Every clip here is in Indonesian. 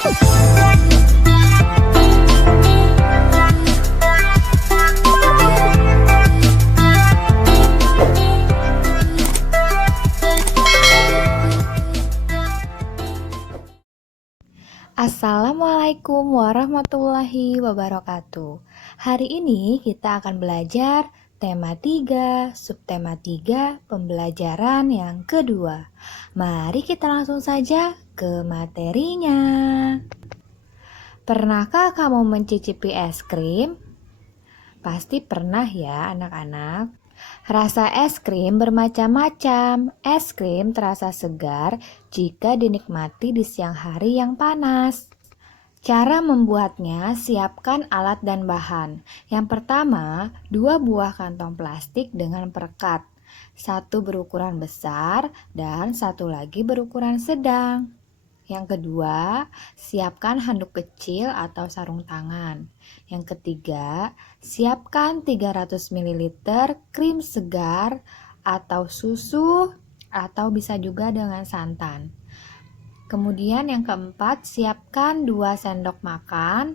Assalamualaikum warahmatullahi wabarakatuh. Hari ini kita akan belajar tema 3, subtema 3, pembelajaran yang kedua. Mari kita langsung saja ke materinya. Pernahkah kamu mencicipi es krim? Pasti pernah ya anak-anak. Rasa es krim bermacam-macam. Es krim terasa segar jika dinikmati di siang hari yang panas. Cara membuatnya, siapkan alat dan bahan. Yang pertama, 2 buah kantong plastik dengan perekat. 1 berukuran besar dan 1 lagi berukuran sedang. Yang kedua, siapkan handuk kecil atau sarung tangan. Yang ketiga, siapkan 300 ml krim segar atau susu atau bisa juga dengan santan. Kemudian yang keempat, siapkan 2 sendok makan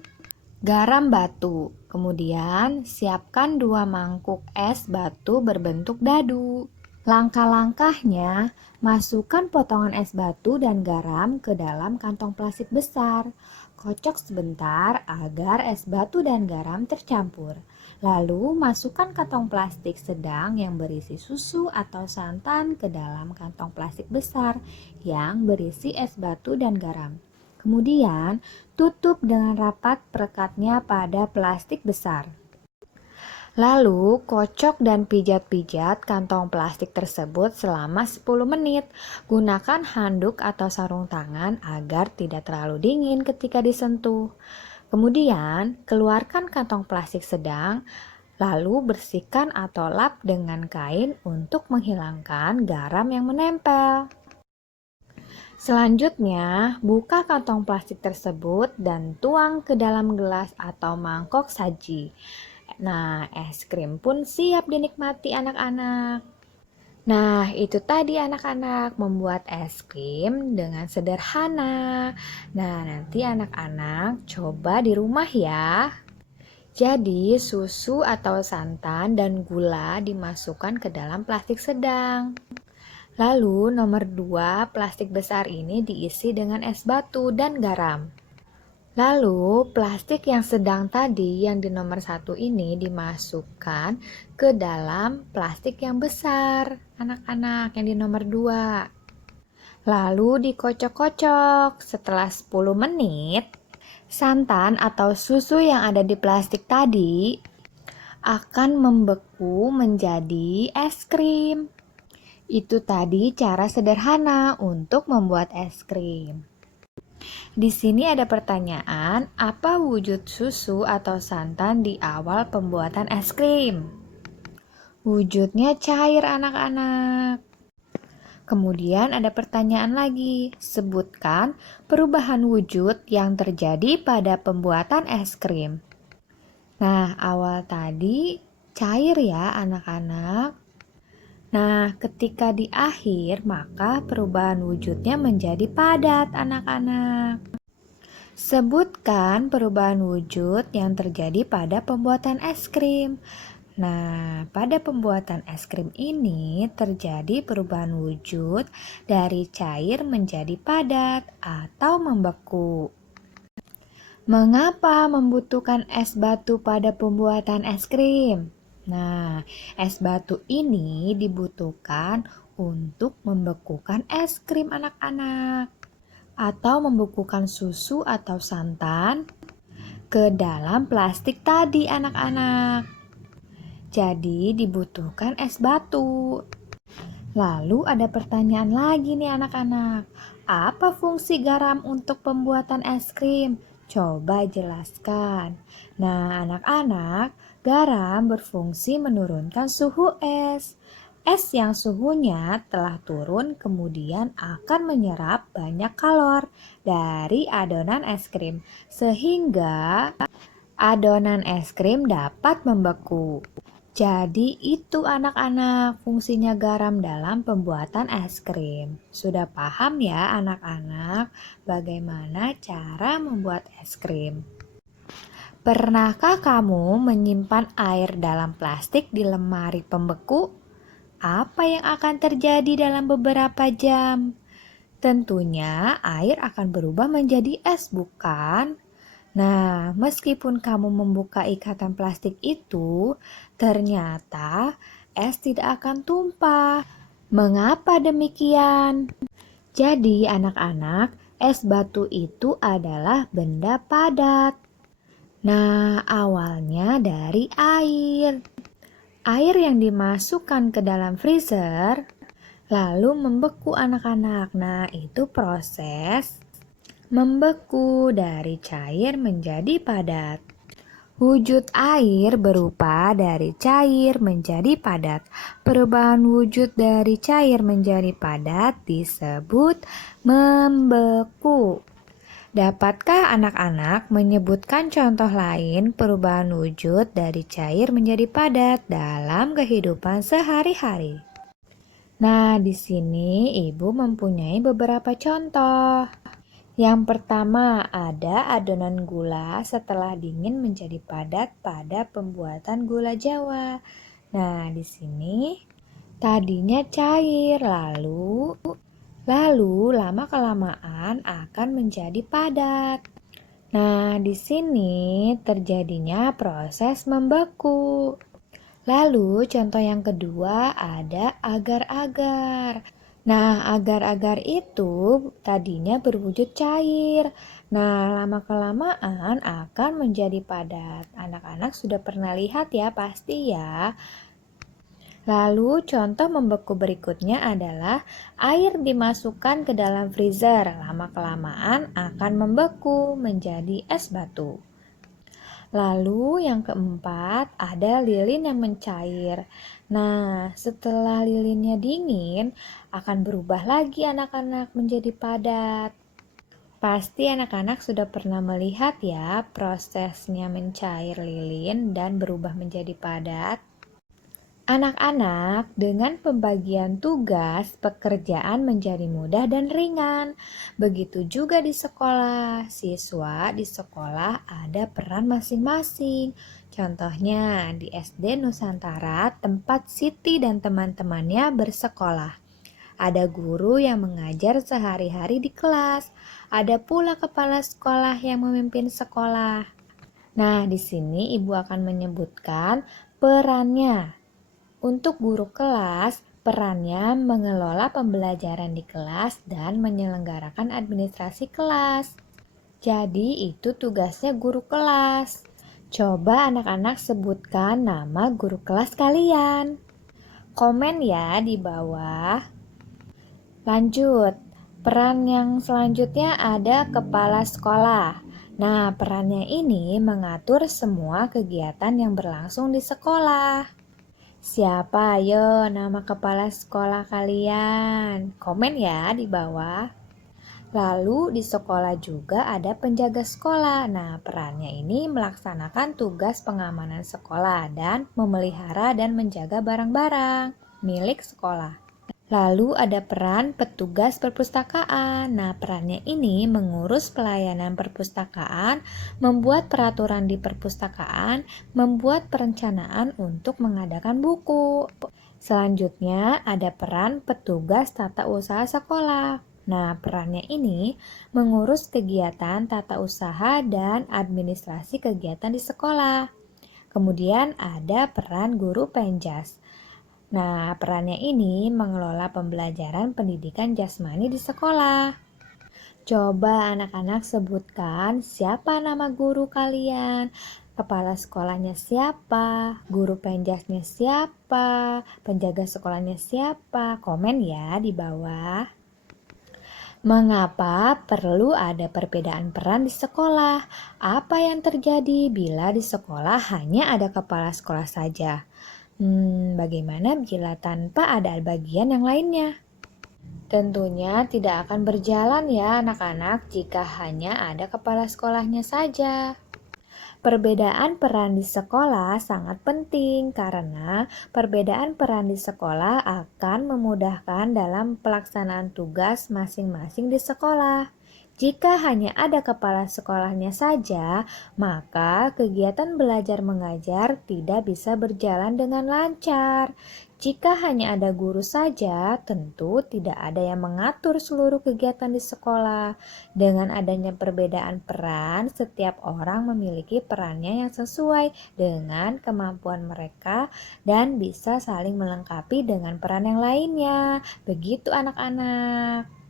garam batu. Kemudian siapkan 2 mangkuk es batu berbentuk dadu. Langkah-langkahnya, masukkan potongan es batu dan garam ke dalam kantong plastik besar. Kocok sebentar agar es batu dan garam tercampur. Lalu masukkan kantong plastik sedang yang berisi susu atau santan ke dalam kantong plastik besar yang berisi es batu dan garam. Kemudian tutup dengan rapat perekatnya pada plastik besar. Lalu, kocok dan pijat-pijat kantong plastik tersebut selama 10 menit. Gunakan handuk atau sarung tangan agar tidak terlalu dingin ketika disentuh. Kemudian, keluarkan kantong plastik sedang, lalu bersihkan atau lap dengan kain untuk menghilangkan garam yang menempel. Selanjutnya, buka kantong plastik tersebut dan tuang ke dalam gelas atau mangkok saji. Nah, es krim pun siap dinikmati anak-anak. Nah, itu tadi anak-anak membuat es krim dengan sederhana. Nah, nanti anak-anak coba di rumah ya. Jadi, susu atau santan dan gula dimasukkan ke dalam plastik sedang. Lalu, nomor 2, plastik besar ini diisi dengan es batu dan garam. Lalu, plastik yang sedang tadi yang di nomor 1 ini dimasukkan ke dalam plastik yang besar, anak-anak yang di nomor 2. Lalu dikocok-kocok. Setelah 10 menit, santan atau susu yang ada di plastik tadi akan membeku menjadi es krim. Itu tadi cara sederhana untuk membuat es krim. Di sini ada pertanyaan, apa wujud susu atau santan di awal pembuatan es krim? Wujudnya cair anak-anak. Kemudian ada pertanyaan lagi, sebutkan perubahan wujud yang terjadi pada pembuatan es krim. Nah, awal tadi cair ya anak-anak. Nah, ketika di akhir, maka perubahan wujudnya menjadi padat, anak-anak. Sebutkan perubahan wujud yang terjadi pada pembuatan es krim. Nah, pada pembuatan es krim ini terjadi perubahan wujud dari cair menjadi padat atau membeku. Mengapa membutuhkan es batu pada pembuatan es krim? Nah, es batu ini dibutuhkan untuk membekukan es krim anak-anak atau membekukan susu atau santan ke dalam plastik tadi anak-anak. Jadi dibutuhkan es batu. Lalu ada pertanyaan lagi nih anak-anak. Apa fungsi garam untuk pembuatan es krim? Coba jelaskan. Nah, anak-anak, garam berfungsi menurunkan suhu es. Es yang suhunya telah turun kemudian akan menyerap banyak kalor dari adonan es krim sehingga adonan es krim dapat membeku. Jadi itu anak-anak fungsinya garam dalam pembuatan es krim. Sudah paham ya anak-anak bagaimana cara membuat es krim? Pernahkah kamu menyimpan air dalam plastik di lemari pembeku? Apa yang akan terjadi dalam beberapa jam? Tentunya air akan berubah menjadi es, bukan? Nah, meskipun kamu membuka ikatan plastik itu, ternyata es tidak akan tumpah. Mengapa demikian? Jadi, anak-anak, es batu itu adalah benda padat. Nah, awalnya dari air. Air yang dimasukkan ke dalam freezer lalu membeku anak-anak. Nah, itu proses membeku dari cair menjadi padat. Wujud air berupa dari cair menjadi padat. Perubahan wujud dari cair menjadi padat disebut membeku. Dapatkah anak-anak menyebutkan contoh lain perubahan wujud dari cair menjadi padat dalam kehidupan sehari-hari? Nah, di sini Ibu mempunyai beberapa contoh. Yang pertama, ada adonan gula setelah dingin menjadi padat pada pembuatan gula Jawa. Nah, di sini tadinya cair, lalu lama-kelamaan akan menjadi padat. Nah, di sini terjadinya proses membeku. Lalu, contoh yang kedua ada agar-agar. Nah, agar-agar itu tadinya berwujud cair. Nah, lama-kelamaan akan menjadi padat. Anak-anak sudah pernah lihat ya, pasti ya. Lalu, contoh membeku berikutnya adalah air dimasukkan ke dalam freezer. Lama-kelamaan akan membeku menjadi es batu. Lalu yang keempat ada lilin yang mencair. Nah, setelah lilinnya dingin akan berubah lagi anak-anak menjadi padat. Pasti anak-anak sudah pernah melihat ya prosesnya mencair lilin dan berubah menjadi padat. Anak-anak, dengan pembagian tugas, pekerjaan menjadi mudah dan ringan. Begitu juga di sekolah. Siswa di sekolah ada peran masing-masing. Contohnya di SD Nusantara, tempat Siti dan teman-temannya bersekolah. Ada guru yang mengajar sehari-hari di kelas. Ada pula kepala sekolah yang memimpin sekolah. Nah, di sini Ibu akan menyebutkan perannya. Untuk guru kelas, perannya mengelola pembelajaran di kelas dan menyelenggarakan administrasi kelas. Jadi itu tugasnya guru kelas. Coba anak-anak sebutkan nama guru kelas kalian. Komen ya di bawah. Lanjut, peran yang selanjutnya ada kepala sekolah. Nah, perannya ini mengatur semua kegiatan yang berlangsung di sekolah. Siapa ayo nama kepala sekolah kalian? Komen ya di bawah. Lalu di sekolah juga ada penjaga sekolah. Nah, perannya ini melaksanakan tugas pengamanan sekolah dan memelihara dan menjaga barang-barang milik sekolah. Lalu ada peran petugas perpustakaan. Nah, perannya ini mengurus pelayanan perpustakaan, membuat peraturan di perpustakaan, membuat perencanaan untuk mengadakan buku. Selanjutnya ada peran petugas tata usaha sekolah. Nah, perannya ini mengurus kegiatan tata usaha dan administrasi kegiatan di sekolah. Kemudian ada peran guru penjas. Nah, perannya ini mengelola pembelajaran pendidikan jasmani di sekolah. Coba anak-anak sebutkan siapa nama guru kalian, kepala sekolahnya siapa, guru penjasnya siapa, penjaga sekolahnya siapa. Komen ya di bawah. Mengapa perlu ada perbedaan peran di sekolah? Apa yang terjadi bila di sekolah hanya ada kepala sekolah saja? Bagaimana bila tanpa ada bagian yang lainnya? Tentunya tidak akan berjalan ya anak-anak jika hanya ada kepala sekolahnya saja. Perbedaan peran di sekolah sangat penting karena perbedaan peran di sekolah akan memudahkan dalam pelaksanaan tugas masing-masing di sekolah. Jika hanya ada kepala sekolahnya saja, maka kegiatan belajar mengajar tidak bisa berjalan dengan lancar. Jika hanya ada guru saja, tentu tidak ada yang mengatur seluruh kegiatan di sekolah. Dengan adanya perbedaan peran, setiap orang memiliki perannya yang sesuai dengan kemampuan mereka dan bisa saling melengkapi dengan peran yang lainnya. Begitu anak-anak.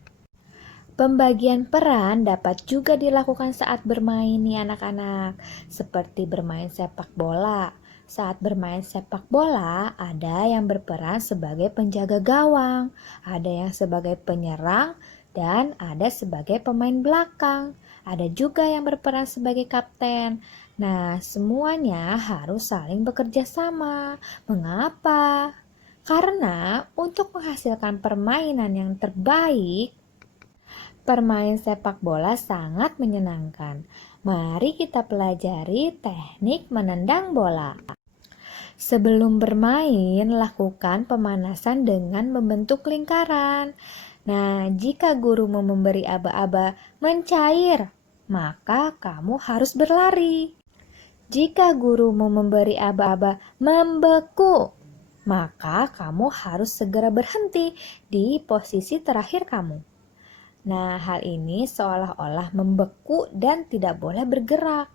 Pembagian peran dapat juga dilakukan saat bermain nih anak-anak, seperti bermain sepak bola. Saat bermain sepak bola, ada yang berperan sebagai penjaga gawang, ada yang sebagai penyerang, dan ada sebagai pemain belakang. Ada juga yang berperan sebagai kapten. Nah, semuanya harus saling bekerja sama. Mengapa? Karena untuk menghasilkan permainan yang terbaik, bermain sepak bola sangat menyenangkan. Mari kita pelajari teknik menendang bola. Sebelum bermain, lakukan pemanasan dengan membentuk lingkaran. Nah, jika guru memberi aba-aba mencair, maka kamu harus berlari. Jika guru memberi aba-aba membeku, maka kamu harus segera berhenti di posisi terakhir kamu. Nah, hal ini seolah-olah membeku dan tidak boleh bergerak.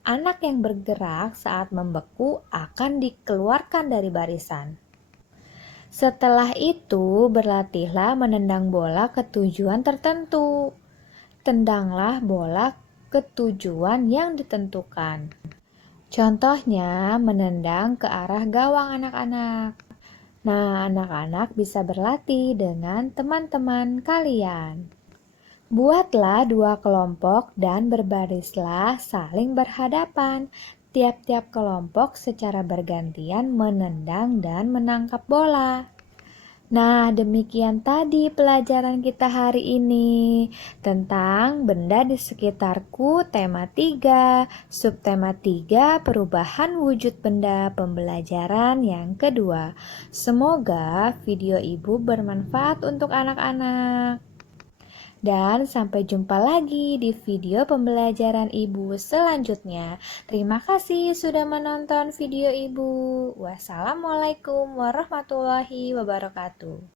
Anak yang bergerak saat membeku akan dikeluarkan dari barisan. Setelah itu, berlatihlah menendang bola ke tujuan tertentu. Tendanglah bola ke tujuan yang ditentukan. Contohnya, menendang ke arah gawang anak-anak. Nah, anak-anak bisa berlatih dengan teman-teman kalian. Buatlah dua kelompok dan berbarislah saling berhadapan. Tiap-tiap kelompok secara bergantian menendang dan menangkap bola. Nah, demikian tadi pelajaran kita hari ini tentang benda di sekitarku, tema 3, subtema 3, perubahan wujud benda, pembelajaran yang kedua. Semoga video Ibu bermanfaat untuk anak-anak. Dan sampai jumpa lagi di video pembelajaran Ibu selanjutnya. Terima kasih sudah menonton video Ibu. Wassalamualaikum warahmatullahi wabarakatuh.